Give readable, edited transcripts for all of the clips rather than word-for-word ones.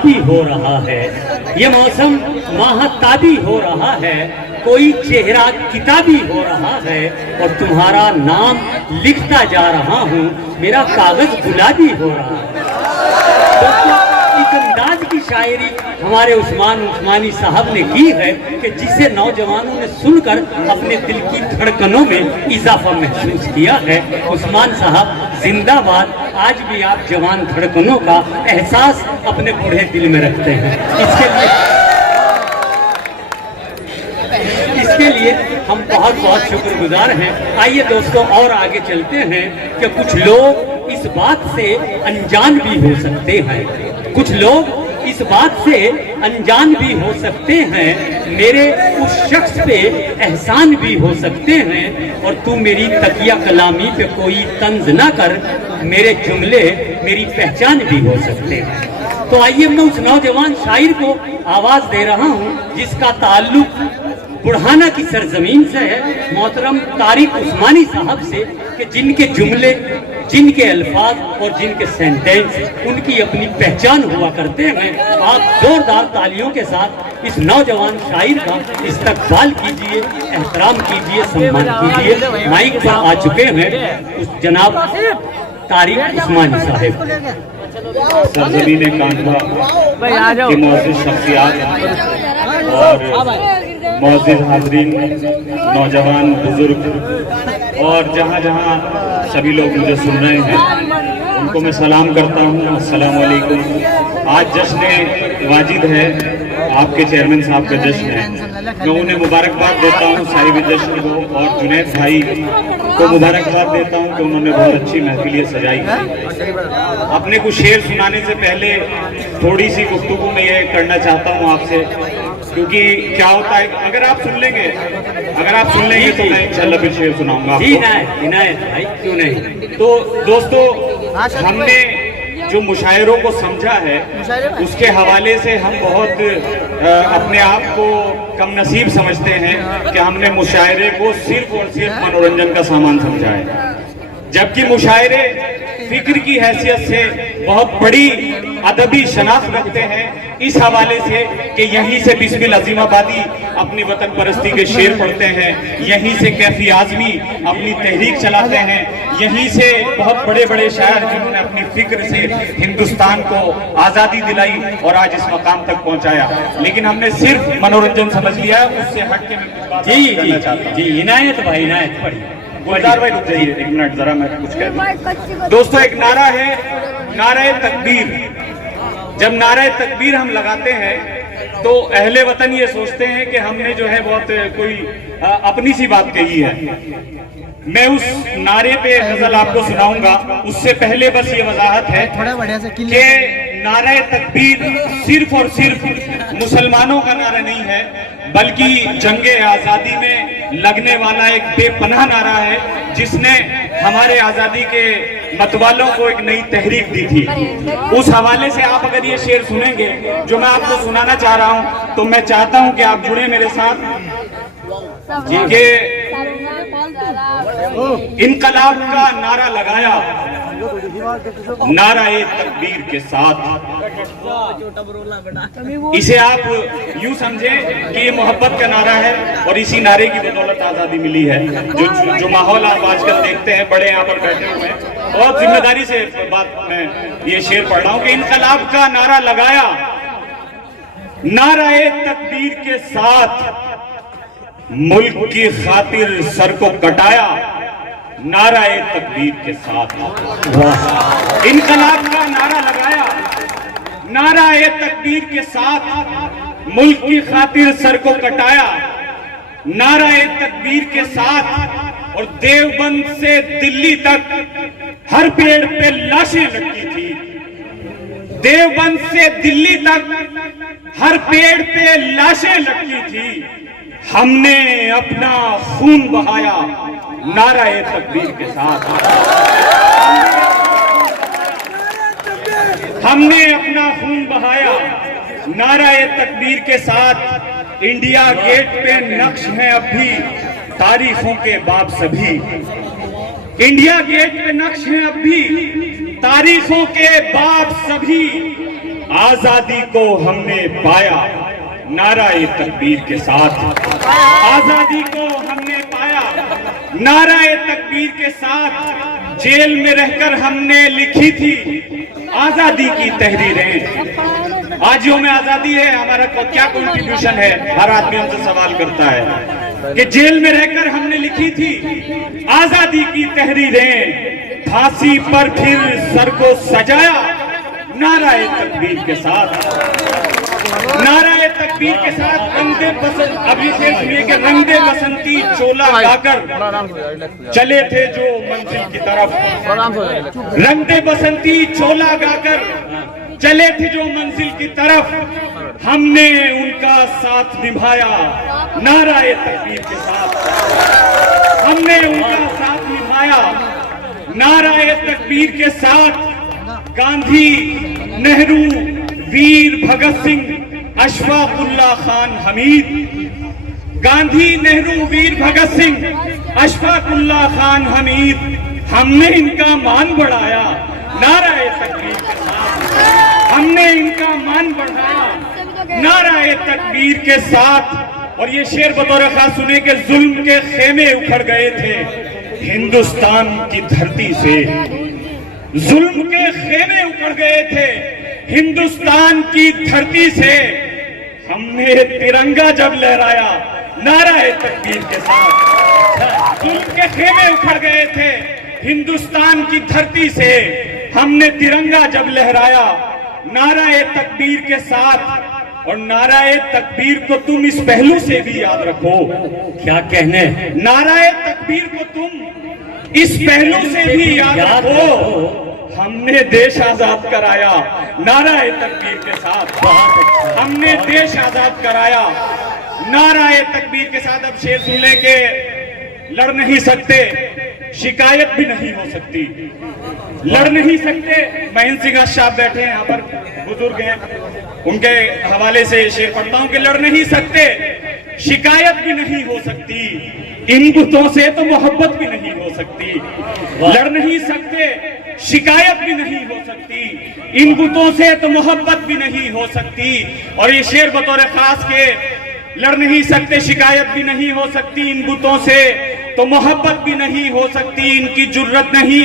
गुलाबी हो रहा है, ये मौसम माहताबी हो रहा है, कोई चेहरा किताबी हो रहा है और तुम्हारा नाम लिखता जा रहा हूँ, मेरा कागज गुलाबी हो रहा है। दोस्तों, इस अंदाज की शायरी हमारे उस्मानी साहब ने की है कि जिसे नौजवानों ने सुनकर अपने दिल की धड़कनों में इजाफा महसूस किया है। उस्मान साहब जिंदाबाद। आज भी आप जवान धड़कनों का एहसास अपने बूढ़े दिल में रखते हैं। इसके लिए हम बहुत बहुत शुक्रगुजार हैं। आइए दोस्तों और आगे चलते हैं कि कुछ लोग इस बात से अनजान भी हो सकते हैं, कुछ लोग इस बात से अनजान भी हो सकते हैं, मेरे उस शख्स पे एहसान भी हो सकते हैं, और तू मेरी तकिया कलामी पे कोई तंज ना कर, मेरे जुमले मेरी पहचान भी हो सकते हैं। तो आइए मैं उस नौजवान शायर को आवाज दे रहा हूँ जिसका ताल्लुक बुढ़ाना की सरजमीन से है, मोहतरम तारिक उस्मानी साहब से, कि जिनके जुमले, जिनके अल्फाज और जिनके सेंटेंस उनकी अपनी पहचान हुआ करते हैं। आप जोरदार तालियों के साथ इस नौजवान शायर का इस्तकबाल कीजिए, एहतराम कीजिए, सम्मान कीजिए। माइक पर आ चुके हैं उस जनाब तारिक उस्मानी साहब। सरजमीन कांठा के मौजूद शख्सियात और मौजूद हाजरीन, नौजवान, बुजुर्ग और जहाँ जहाँ सभी लोग मुझे सुन रहे हैं, उनको मैं सलाम करता हूँ। अस्सलाम वालेकुम। आज जश्न वाजिद है, आपके चेयरमैन साहब का जश्न है। मैं उन्हें मुबारकबाद देता हूँ, साहिब जश्न को, और जुनैद भाई को मुबारकबाद देता हूँ कि उन्होंने बहुत अच्छी महफिल सजाई। अपने कुछ शेर सुनाने से पहले थोड़ी सी गुफ्तगू मैं ये करना चाहता हूँ आपसे, क्योंकि क्या होता है, अगर आप सुन लेंगे तो मैं इंशाल्लाह फिर शेर सुनाऊंगा आपको। इनायत भाई, क्यों नहीं। तो दोस्तों, हमने जो मुशायरों को समझा है उसके हवाले से हम बहुत अपने आप को कम नसीब समझते हैं कि हमने मुशायरे को सिर्फ और सिर्फ मनोरंजन का सामान समझा है, जबकि मुशायरे फिक्र की हैसियत से बहुत बड़ी अदबी शनाख्त रखते हैं। इस हवाले से कि यहीं से बिस्मिल अजीमाबादी अपनी वतन परस्ती के शेर पढ़ते हैं, यहीं से कैफी आजमी अपनी तहरीक चलाते हैं, यहीं से बहुत बड़े बड़े शायर जिन्होंने अपनी फिक्र से हिंदुस्तान को आज़ादी दिलाई और आज इस मकाम तक पहुंचाया। लेकिन हमने सिर्फ मनोरंजन समझ लिया, उससे हट के मैं कुछ बात करना चाहता हूं। जी इनायत भाई, इनायत पढ़िए। गुलजार भाई रुक जाइए एक मिनट, जरा मैं कुछ कह दूं। दोस्तों, एक नारा है, नारे तकबीर। जब नारे तकबीर हम लगाते हैं तो अहले वतन ये सोचते हैं कि हमने जो है बहुत कोई अपनी सी बात कही है। मैं उस नारे पे गजल आपको सुनाऊंगा, उससे पहले बस ये वजाहत है कि नारे तकबीर सिर्फ और सिर्फ मुसलमानों का नारा नहीं है, बल्कि जंगे आजादी में लगने वाला एक बेपनाह नारा है, जिसने हमारे आजादी के मतवालों को एक नई तहरीक दी थी। उस हवाले से आप अगर ये शेर सुनेंगे जो मैं आपको सुनाना चाह रहा हूं, तो मैं चाहता हूं कि आप जुड़े मेरे साथ। जिनके इनकलाब का नारा लगाया, नाराए तकबीर के साथ। इसे आप यूं समझें कि ये मोहब्बत का नारा है और इसी नारे की बदौलत आजादी मिली है। जो माहौल आप आजकल देखते हैं, बड़े यहाँ पर बैठे हुए हैं, बहुत जिम्मेदारी से बात मैं ये शेर पढ़ रहा हूं कि इनकलाब का नारा लगाया, नाराए तकबीर के साथ मुल्क की खातिर सर को कटाया, नाराए तकबीर के साथ। इनकलाब का नारा लगाया, नाराए तकबीर के साथ मुल्क की खातिर सर को कटाया, नाराए तकबीर के साथ। और देवबंद से दिल्ली तक हर पेड़ पे लाशें लटकी थी, देवबंद से दिल्ली तक हर पेड़ पे लाशें लटकी थी। हमने अपना खून बहाया, नाराए तकबीर के साथ। हमने अपना खून बहाया, नाराए तकबीर के साथ। इंडिया गेट पे नक्श हैं अब भी तारीखों के बाप सभी, इंडिया गेट पे नक्श हैं अब भी तारीखों के बाप सभी। आजादी को हमने पाया नाराए तकबीर के साथ। आजादी को हमने पाया नाराए तकबीर के साथ। जेल में रहकर हमने लिखी थी आजादी की तहरीरें। आज जो में आजादी है, हमारा क्या कंट्रीब्यूशन है, हर आदमी हमसे सवाल करता है कि जेल में रहकर हमने लिखी थी आजादी की तहरीरें। फांसी पर फिर सर को सजाया नाराए तकबीर के साथ। नाराए तकबीर के साथ रंगदे बसंत, अभी से सुनिए कि रंगदे बसंती चोला गाकर चले थे जो मंजिल की तरफ। रंगदे बसंती चोला गाकर चले थे जो मंजिल की तरफ। हमने उनका साथ निभाया नाराए तकबीर के साथ। हमने उनका साथ निभाया नाराए तकबीर के साथ। गांधी, नेहरू, वीर भगत सिंह, अशफाक उल्लाह खान हमीद। गांधी, नेहरू, वीर भगत सिंह, अशफाक उल्लाह खान हमीद। हमने इनका मान बढ़ाया नाराए तकबीर के साथ। हमने इनका मान बढ़ाया नाराए तकबीर के साथ। और ये शेर बतौर खास सुने के जुल्म के खेमे उखड़ गए थे हिंदुस्तान की धरती से। जुल्म के खेमे उखड़ गए थे हिंदुस्तान की धरती से। हमने तिरंगा जब लहराया नाराए तकबीर के साथ। जुल्म के खेमे उखड़ गए थे हिंदुस्तान की धरती से। हमने तिरंगा जब लहराया नाराए तकबीर के साथ। और नाराए तकबीर को तुम इस पहलू से भी याद रखो। क्या कहने, नाराए तकबीर को तुम इस पहलू से भी याद रखो। हमने देश आजाद कराया नाराए तकबीर के साथ। हमने देश आजाद कराया नाराए तकबीर के साथ। अब शेर सुन ले के लड़ नहीं सकते, शिकायत भी नहीं हो सकती। लड़ नहीं सकते। महेंद्र सिंह साहब बैठे हैं यहाँ पर, बुजुर्ग हैं, उनके हवाले से शेर पढ़ता हूं कि लड़ नहीं सकते, शिकायत भी नहीं हो सकती। इन बुतों से तो मोहब्बत भी नहीं हो सकती। लड़ नहीं सकते, शिकायत भी नहीं हो सकती। इन बुतों से तो मोहब्बत भी नहीं हो सकती। और ये शेर बतौर खास के लड़ नहीं सकते, शिकायत भी नहीं हो सकती। इन बुतों से तो मोहब्बत भी नहीं हो सकती। इनकी जुर्रत नहीं,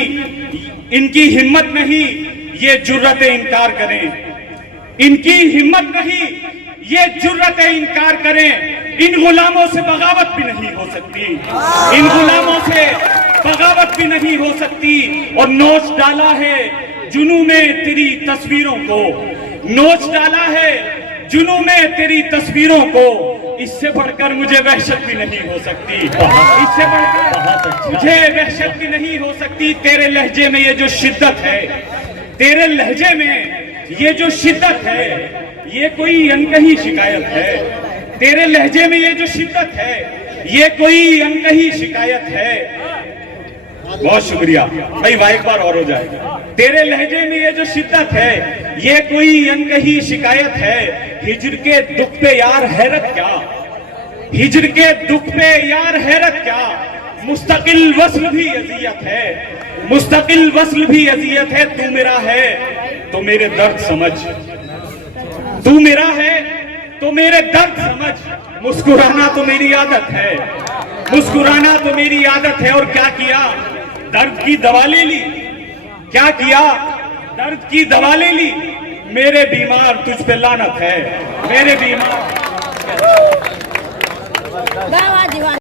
इनकी हिम्मत नहीं, ये जुर्रतें इनकार करें। इनकी हिम्मत नहीं, ये जुर्रतें इनकार करें। इन गुलामों से बगावत भी नहीं हो सकती। इन गुलामों से बगावत भी नहीं हो सकती। और नोच डाला है जुनू में तेरी तस्वीरों को। नोच डाला है जुनू में तेरी तस्वीरों को। इससे बढ़कर मुझे वहशत भी नहीं हो सकती। इससे बढ़कर मुझे वहशत भी नहीं हो सकती। तेरे लहजे में ये जो शिद्दत है, तेरे लहजे में ये जो शिद्दत है, ये कोई अनकही शिकायत है। तेरे लहजे में ये जो शिद्दत है, ये कोई अनकही शिकायत है। बहुत शुक्रिया भाई, वाह एक बार और हो जाए। तेरे लहजे में ये जो शिद्दत है, ये कोई अनकही शिकायत है। हिज्र के दुख पे यार हैरत क्या, हिज्र के दुख पे यार हैरत क्या। मुस्तकिल वस्ल भी अजियत है, मुस्तकिल वस्ल भी अजियत है। तू मेरा है तो मेरे दर्द समझ, तू मेरा है तो मेरे दर्द समझ। मुस्कुराना तो मेरी आदत है, मुस्कुराना तो मेरी आदत है। और क्या किया, दर्द की दवा ले ली। क्या किया, दर्द की दवा ले ली। मेरे बीमार तुझ पे लानत है, मेरे बीमार